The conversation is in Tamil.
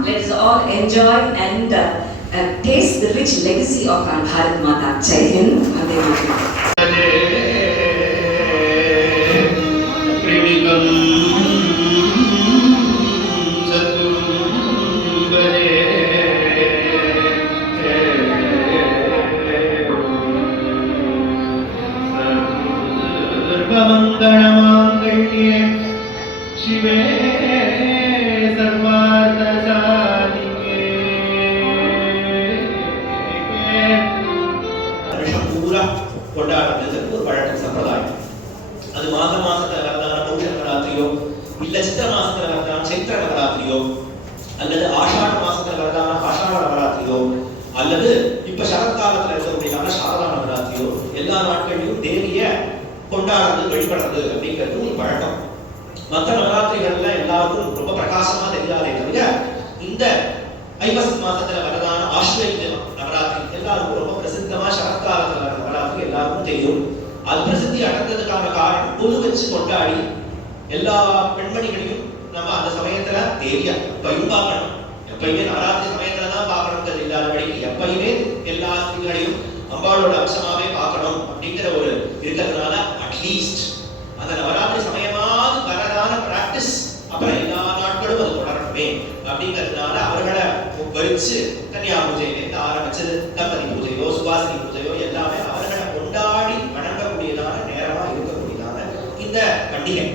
Come, let us all enjoy and taste the rich legacy of our Bharat Mata. Jai Hind, Vande Mataram. शिवे सर्वार्थ साधिके வருஷம் பூரா கொண்டாடுறது ஒரு வழக்கம் சம்பிரதாயம். அது மாசத்துல வரதான பௌஷ நவராத்திரியோ இல்ல சித்திர மாசத்துல வரதான சைத்திர நவராத்திரியோ அல்லது ஆஷாட மாசத்துல வரதான ஆஷாட நவராத்திரியோ அல்லது இப்ப சரத்காலத்துல இருக்கக்கூடிய சாரதா நவராத்திரியோ எல்லா நாட்களிலும் தேவிய கொண்டாடுறது வழிபடுறது அப்படிங்கிறது ஒரு வழக்கம். மற்ற நவராத்திரிகள்ல எல்லாருக்கும் ரொம்ப பிரகாசமா தெரியாதே தவிர இந்த ஐப்பசி மாசத்துல வரதான ஆஸ்திரேலிய நவராத்திரி எல்லாருக்கும் ரொம்ப பிரசித்தமா சரத்காலத்துல வர நவராத்திரி எல்லாருக்கும் தெரியும். அது பிரசித்தி அடைந்ததுக்கான காரணம் பொது வச்சு கொண்டாடி எல்லா பெண்மணிகளையும் நம்ம அந்த சமயத்துல தேவியா எப்பயும் பார்க்கணும். எப்பயுமே நவராத்திரி சமயத்துல தான் பார்க்கணும் இல்லாதபடிக்கு எப்பயுமே எல்லா ஸ்திரீகளையும் அம்பாளோட அம்சமாவே பார்க்கணும் அப்படிங்கிற ஒரு இருக்கிறதுனால அட்லீஸ்ட் அந்த நவராத்திரி சமயமாவது வரதான பிராக்டிஸ் அப்புறம் எல்லா நாட்களும் அது தொடரணுமே அப்படிங்கிறதுனால அவர்களை வரிச்சு கன்னியா பூஜையிலேருந்து ஆரம்பிச்சது தம்பதி பூஜையோ சுபாசினி பூஜையோ எல்லாமே அவர்களை கொண்டாடி வணங்கக்கூடியதான நேரமா இருக்கக்கூடியதான இந்த பண்டிகை.